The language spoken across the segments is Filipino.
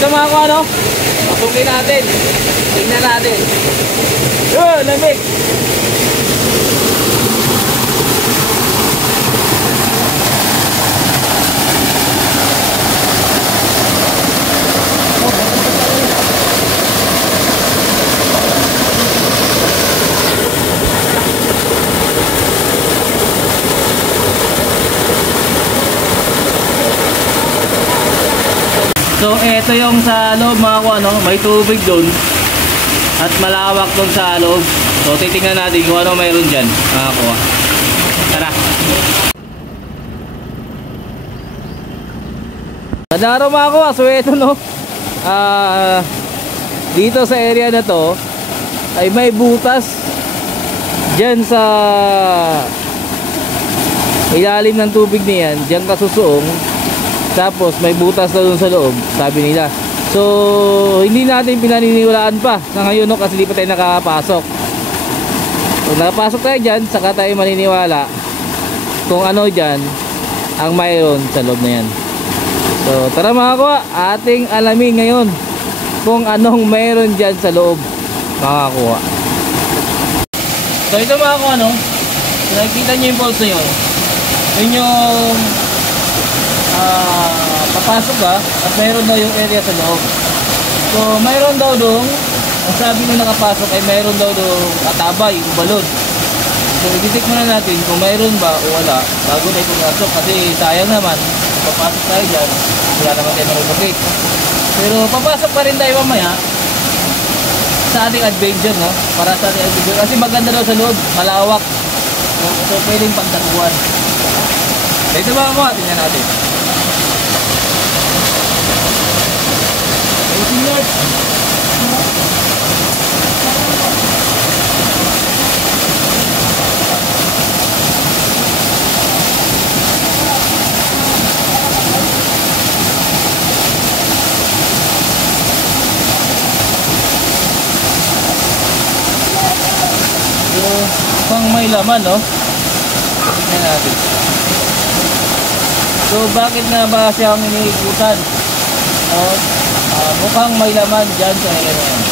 ito mga ko ano, pasukin natin. Tingnan natin. Yun, lamig. So ito yung sa loob mga ko ano, may tubig doon at malawak doon sa loob. So titingnan natin kung ano mayroon dyan mga ko. Tara. Magandang araw mga ko. So ito no, dito sa area na to ay may butas dyan sa ilalim ng tubig niyan, dyan kasusuong. Tapos may butas na dun sa loob, sabi nila. So hindi natin pinaniniwalaan pa sa ngayon no, kasi di pa tayo nakapasok. So nakapasok tayo dyan, saka tayo maniniwala kung ano dyan ang mayroon sa loob na yan. So tara mga kuha, ating alamin ngayon kung anong mayroon dyan sa loob mga kuha. So ito mga kuha no, nakikita nyo yung poles na yun. Yun yung papasok ka at mayroon daw yung area sa loob. So mayroon daw doon, ang sabi nung nakapasok ay mayroon daw doon katabay, yung balon. So i-check muna natin kung mayroon ba o wala bago na ipapasok, kasi sayang naman papasok tayo dyan, wala naman tayo marunong. Pero papasok pa rin tayo mamaya sa ating adventure no, para sa ating adventure, kasi maganda daw sa loob, malawak. So pwedeng pagtakuan. Ito mga kuha, tingnan natin. Pang may laman no, tingnan natin. So bakit nga ba siyang iniikutan? Mukhang may laman dyan sa area na yan.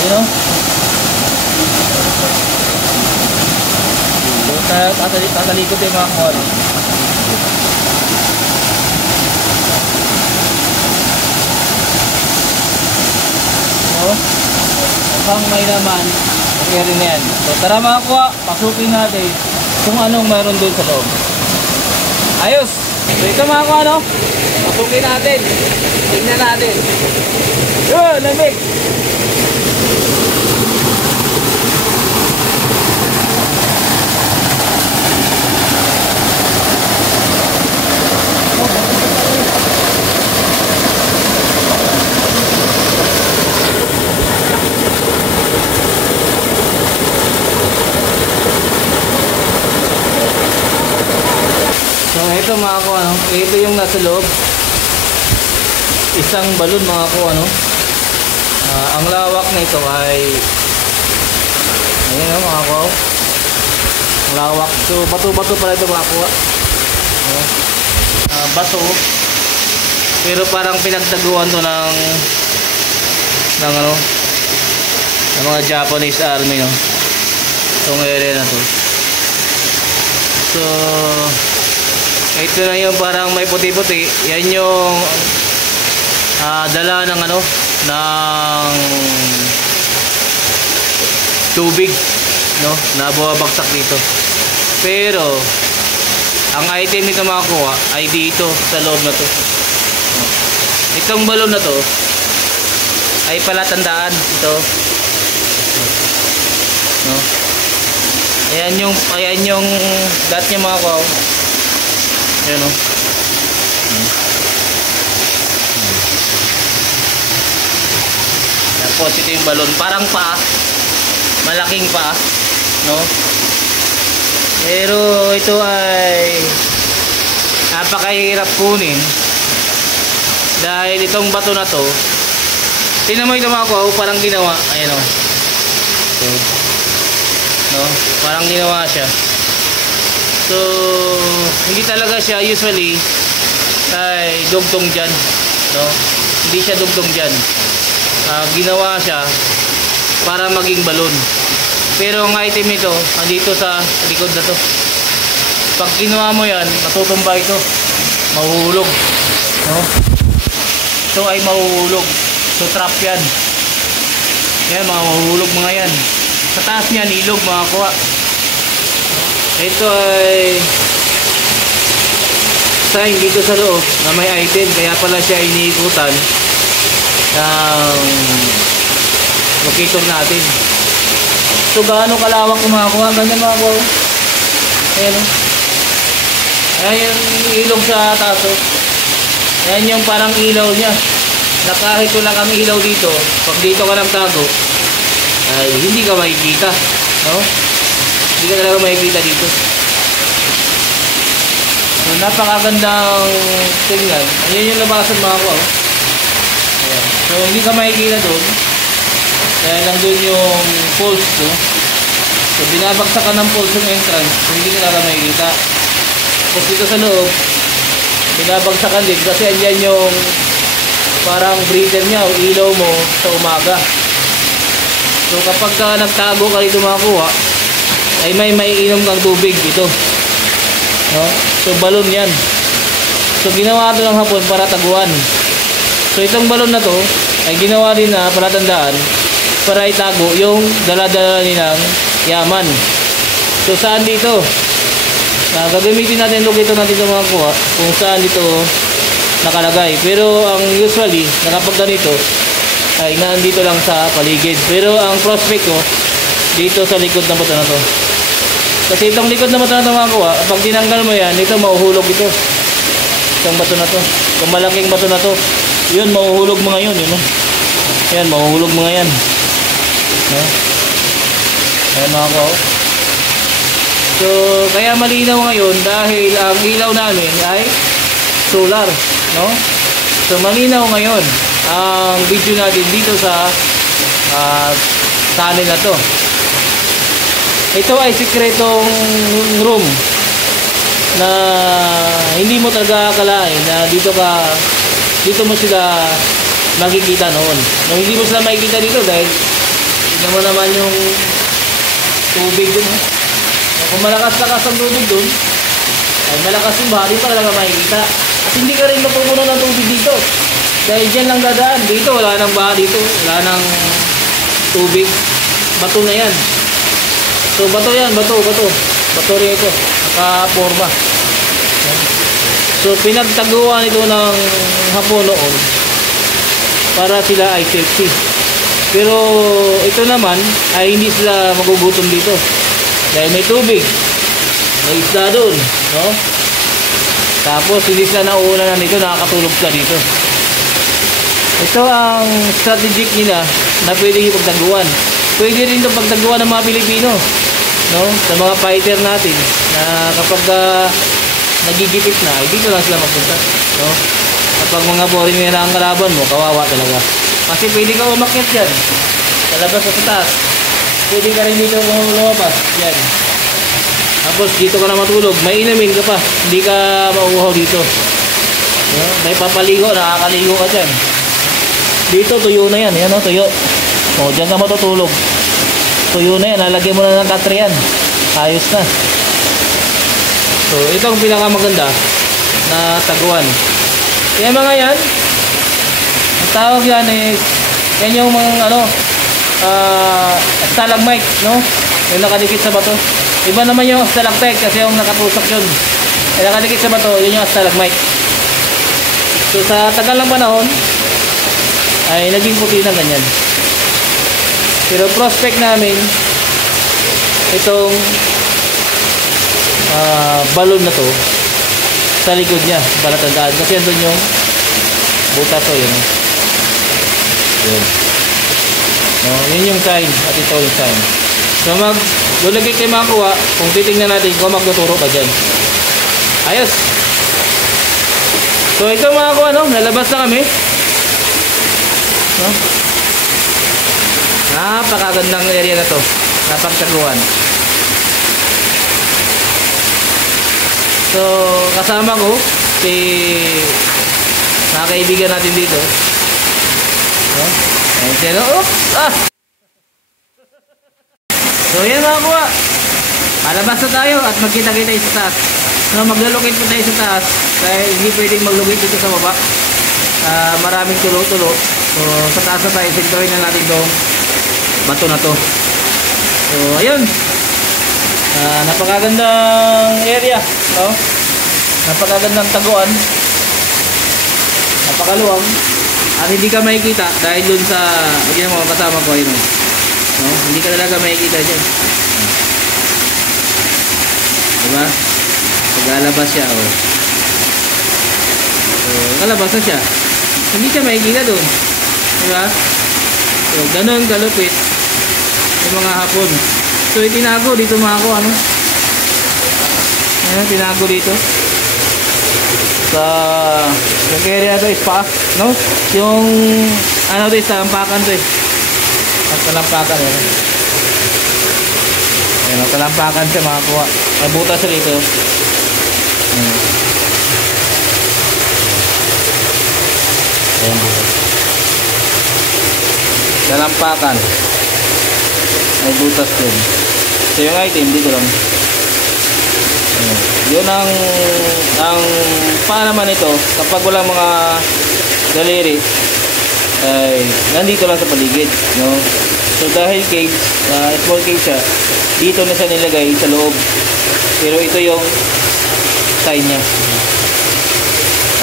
Ayun o. Tatalikod yung mga kuha. Mukhang may laman ang area na yan. So tara mga kuha, pasukin natin kung anong mayroon doon sa loob. Ayos! So ito mga kuha no, pasukin natin. Tingnan natin. Yun, lamig! Ito mga ko ano, ito yung nasa loob. Isang balon mga ko ano. Ang lawak nito ay ayun oh, mga ko. Ang lawak. So bato-bato pala ito mga ko. Bato. Pero parang pinagtaguan to ng ano, ng mga Japanese army no. Itong area na to. So ito na yung parang may puti-puti. Yan yung dala ng ano, ng tubig no, na bumabagsak dito. Pero ang item nito makakuha ay dito sa loob na to. Itong balon na to ay palatandaan ito no. Ayan yung dot niya makakuha. Ayan o. Tapos ito yung balon, parang paa, malaking paa no. Pero ito ay napakahirap kunin dahil itong bato na to, tingnan mo ito mga kuha, parang ginawa, ayan o. So, Parang ginawa siya. So, hindi talaga siya usually ay dugtong dyan, no? Hindi siya dugtong dyan. Ginawa siya para maging balon. Pero ang item nito, andito sa likod na to. Pag kinuha mo yan, matutumba ito. Mahuhulog, no? Ito ay mahuhulog. So, trap yan. Yan, mga mahuhulog mga yan. Sa taas niyan, ilog mga kuha. Ito ay sign dito sa loob na may item, kaya pala siya iniikutan ng locator natin. So gaano kalawak yung mga kuha, ganyan mga kuha. Ayan o. Ayan yung ilog sa taas o. Ayan yung parang ilaw niya, na kahit wala kang ilaw dito, pag dito ka nagtago ay hindi ka makikita, no? Hindi ka talaga makikita dito. So, napakagandang tingnan. Ayan yung labasan mga ko. Ayan. So hindi ka makikita doon dahil nandun yung pulse ko. So binabagsak ka ng pulse yung entrance, so hindi ka talaga makikita. Tapos dito sa loob binabagsakan din kasi andyan yung parang breather niya o ilaw mo sa umaga. So kapag ka nagtago ka dito makakuha ay may maiinom kang tubig ito, no? So balon yan. So ginawa ito ng Hapon para taguan. So itong balon na to ay ginawa din na palatandaan para itago yung dala-dala nilang yaman. So saan dito? Gagamitin natin locator natin ito makakuha kung saan dito nakalagay. Pero ang usually na kapag ganito ay nandito lang sa paligid. Pero ang prospect ko dito sa likod na bato na to. Kasi itong likod na bato na ito makakuha, pag tinanggal mo yan, ito mahuhulog ito. Itong bato na to, itong malaking bato na to, yun mahuhulog mga yun, yun, no? Yan, mahuhulog mga yan, no? Ayan makakuha. So kaya malinaw ngayon dahil ang ilaw namin ay solar, no? So malinaw ngayon ang video natin dito sa tunnel na to. Ito ay sikretong room na hindi mo talaga akalain na dito mo sila makikita noon. No, hindi mo sila makikita dito dahil tignan mo naman yung tubig dun. Kung malakas-lakas ang tubig dun ay malakas yung baha, di pa talaga makikita. At hindi ka rin mapupuno ng tubig dito dahil dyan lang dadaan. Dito wala nang baha, dito wala nang tubig. Bato na yan. So bato yan, bato rin ito, nakaporma. So pinagtaguan ito ng Hapon noon para sila ay safety. Pero ito naman ay hindi sila magugutom dito dahil may tubig, may isda doon, no? Tapos hindi sila nauulan na nito, nakakatulog sila dito. Ito ang strategic nila na pwede ipagtaguan. Pwede rin itong pagtaguan ng mga Pilipino, no? Sa mga fighter natin na kapag nagigipit na, ay dito lang sila magpunta, no? Kapag mga foreigner na ang kalaban mo, kawawa talaga. Kasi pwede ka umakyat dyan sa labas o sa taas. Pwede ka rin dito lumabas yan. Tapos dito ka na matulog, may inamin ka pa, hindi ka mauuhaw dito, no? May papaligo, nakakaligo ka dyan. Dito tuyo na yan, yan o, tuyo. O, dyan ka matutulog. Tuyo na yan, lalagyan mo na ng katre yan. Ayos na. So ito ang pinakamaganda na taguan. Kaya mga yan, ang tawag yan is yan yung mga stalagmite, no? Yung nakadikit sa bato. Iba naman yung stalactite kasi yung nakatusok yun. Yung nakadikit sa bato, yun yung stalagmite. So sa tagal ng panahon ay naging puti na ganyan. Pero prospect namin itong balon na to sa likod niya, palatandaan kasi andun yung butas o yun. Yun. No, yun yung sign at ito yung sign. So lulagay kayo makakuha kung titingnan natin kung magtuturo ka dyan. Ayos. So ito makakuha, no? Nalabas na kami, no? Napakagandang area na to, napagtaguan. So kasama ko si mga kaibigan natin dito. No? And then, oops! So yan mga kuha. Palabas na tayo at magkita-kita sa taas. No, maglalocate po tayo sa taas dahil hindi pwedeng maglocate dito sa baba. Maraming tulo-tulo. So sa taas na tayo, sentroin na natin itong bato na to. So ayun. Napakagandang area, no? Napakagandang taguan. Napakaluwag. At hindi ka makikita dahil dun sa hindi mo kasama ko yun. No? Hindi ka talaga makikita diyan. Diba? Paglalabas siya, oh. So, kalabas na siya. Hindi siya makikita dun. Diba? So, ganun kalupit yung mga hapon. So, itinago dito mga ako, ano? Ayan, tinago dito. Sa yung area to is pa, no? Yung, ano to is talampakan to eh. At talampakan, eh. Ayan, talampakan siya mga kuha. May butas siya dito. Ayan. Ayan, butas. Talampakan. May butas din. So yung item dito lang. Ayan. Yun ang pa naman ito kapag walang mga daliri ay nandito lang sa paligid, no? So dahil cage, small cage siya, dito na siya nilagay sa loob. Pero ito yung sign niya.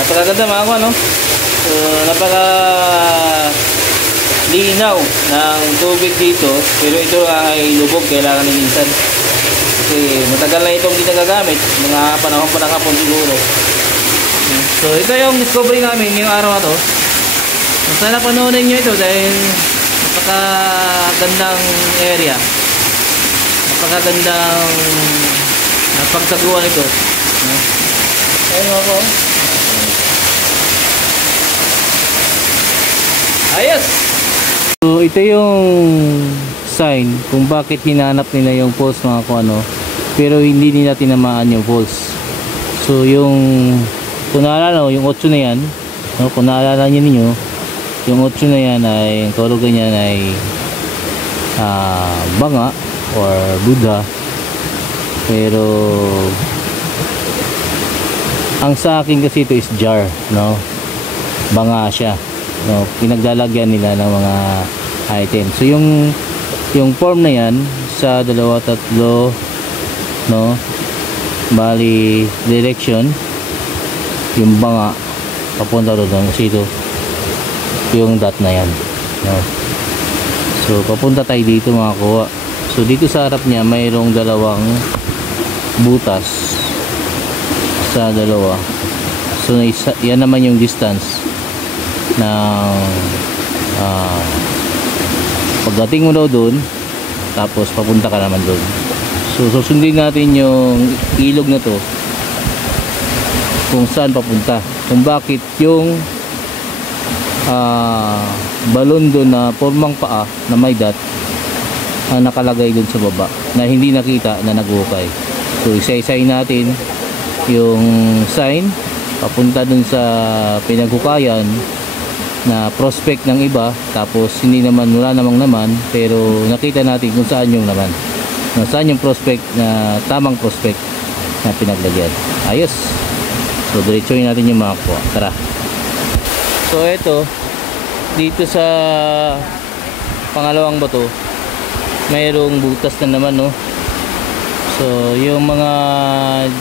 Napakaganda mga ako, no? So napaka linaw ng tubig dito, pero ito ay lubog, kailangan ni minsan kasi matagal na itong ginagamit, mga panahon pa ng hapon siguro. So ito yung discovery namin yung araw na to. So, sana panoonin nyo ito dahil napakagandang area, napakagandang pagtaguan ito. Ayun ako. Ayos! So ito yung sign kung bakit hinanap nila yung falls mga kung ano, pero hindi nila tinamaan yung falls. So yung kung naalala yung 8 na yan, no, kung naalala nyo ninyo, yung 8 na yan ay ang kahulugan yan ay banga or Buddha. Pero ang sa akin kasi ito is jar, no? Banga siya, no? Pinaglalagyan nila ng mga item. So yung form na yan sa 2, 3, no, bali direction, yung banga papunta doon kasi ito yung dot na yan, no? So papunta tayo dito mga kuha. So dito sa harap niya mayroong 2 butas sa 2. So yan naman yung distance ng pagdating mo daw doon, tapos papunta ka naman doon. So susundin natin yung ilog na to kung saan papunta, kung bakit yung balon doon na formang paa na may dot nakalagay doon sa baba na hindi nakita na nag-ukay. So isa-isahin natin yung sign papunta doon sa pinaghukayan na prospect ng iba, tapos hindi naman, wala namang naman, pero nakita natin kung saan yung naman, kung saan yung prospect na tamang prospect na pinaglagyan. Ayos. So diretsuhin natin yung mga kuha. Tara. So ito dito sa pangalawang bato mayroong butas na naman, no? So yung mga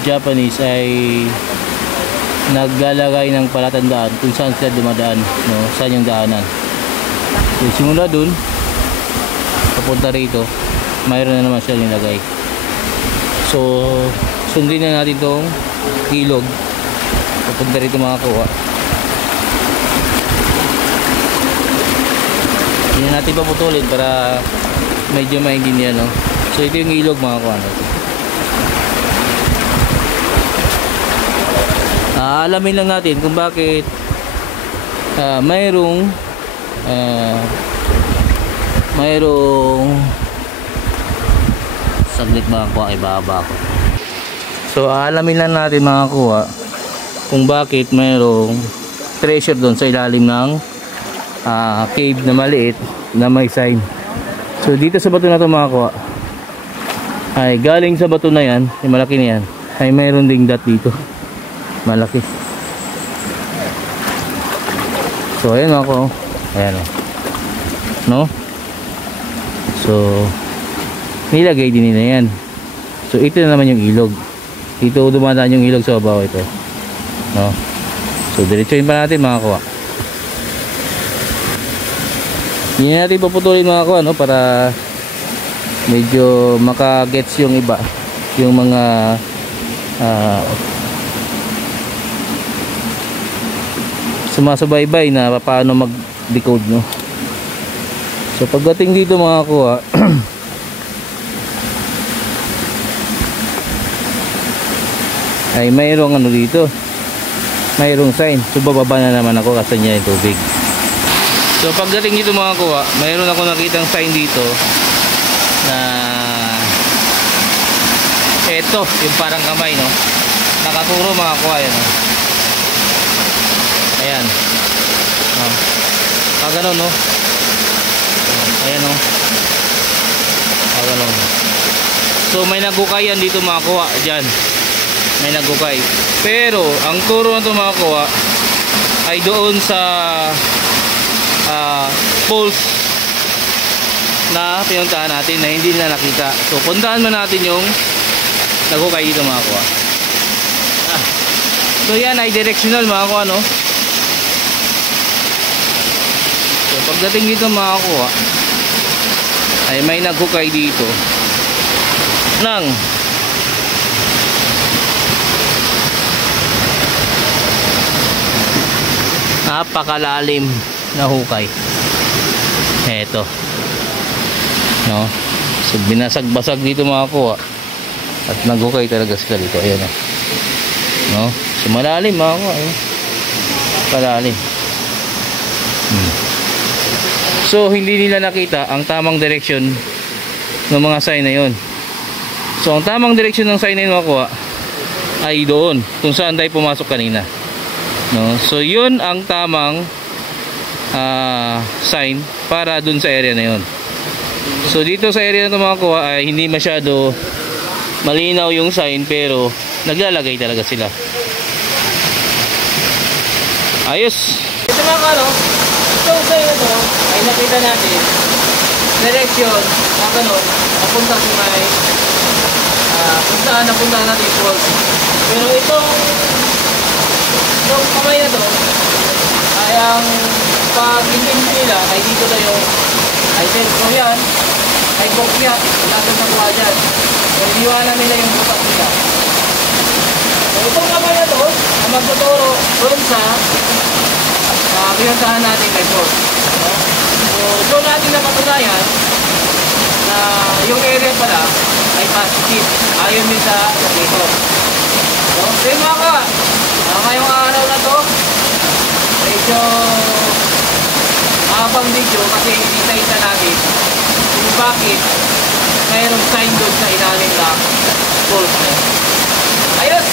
Japanese ay naglalagay ng palatandaan kung saan sila dumadaan, no? Saan yung daanan. So simula dun papunta rito mayroon na naman sila nilagay. So sundin na natin tong ilog papunta rito mga kuha. Hindi natin paputulin para medyo maintindihan, no? So ito yung ilog mga kuha. Alamin lang natin kung bakit mayroong saglit mga kuha, ibaba ko. So aalamin lang natin mga kuha kung bakit mayroong treasure doon sa ilalim ng cave na maliit na may sign. So dito sa bato na to mga kuha, ay galing sa bato na yan, yung malaki na yan, ay mayroon ding dot dito malaki. So ayan mga kuha, ayan o, no? So nilagay din nila yan. So ito na naman yung ilog, dito dumadaan yung ilog sa baba ito, no? So diretsuhin pa natin mga kuha. Hindi natin paputulin mga kuha, no, para medyo makagets yung iba, yung mga sumasabay-bay na paano mag-decode, no. So pagdating dito mga kuha ay mayroong ano dito, mayroong sign. So bababa na naman ako kasi niya yung tubig. So pagdating dito mga kuha, mayroon ako nakitang sign dito na eto, yung parang kamay, no, nakaturo mga kuha yan, no? Ayan, ganun, no? Ayan, no? Ganun. So may nagukay yan dito mga kuha, dyan may nagukay, pero ang turo na ito mga kuha ay doon sa poles na pinuntahan natin na hindi na nakita. So puntahan mo natin yung nagukay dito mga kuha. So yan ay directional mga kuha, no? So pagdating dito mga kuha ay may nagukay dito ng napakalalim na hukay. Eto, no? So binasag-basag dito mga kuha at naghukay talaga sila dito. Ayan, no? So malalim mga kuha, malalim. So hindi nila nakita ang tamang direksyon ng mga sign na yun. So ang tamang direksyon ng sign na yun mga kuha ay doon kung saan tayo pumasok kanina, no? So yun ang tamang sign para dun sa area na yun. So dito sa area na ito mga kuha ay hindi masyado malinaw yung sign, pero naglalagay talaga sila. Ayos. Ito mga kuha, no? Itong sign na ito ay nakita natin direksyon na ganun napunta sa may kung saan napunta natin falls. Pero itong kamay na to ay ang pag-intindi nila ay dito na yung ay so yan ay bokyak natin nakuha dyan. So iniwanan nila yung bukas nila. So itong kamay na to ay magtuturo doon sa pinuntahan natin kay falls, no? So doon natin napatunayan na yung area pala ay positive ayon din sa locator. So yun mga ka, ngayong araw na to medyo habang video kasi isa-isa natin kung bakit mayroong sign doon sa ilalim ng falls na yun. Ayos!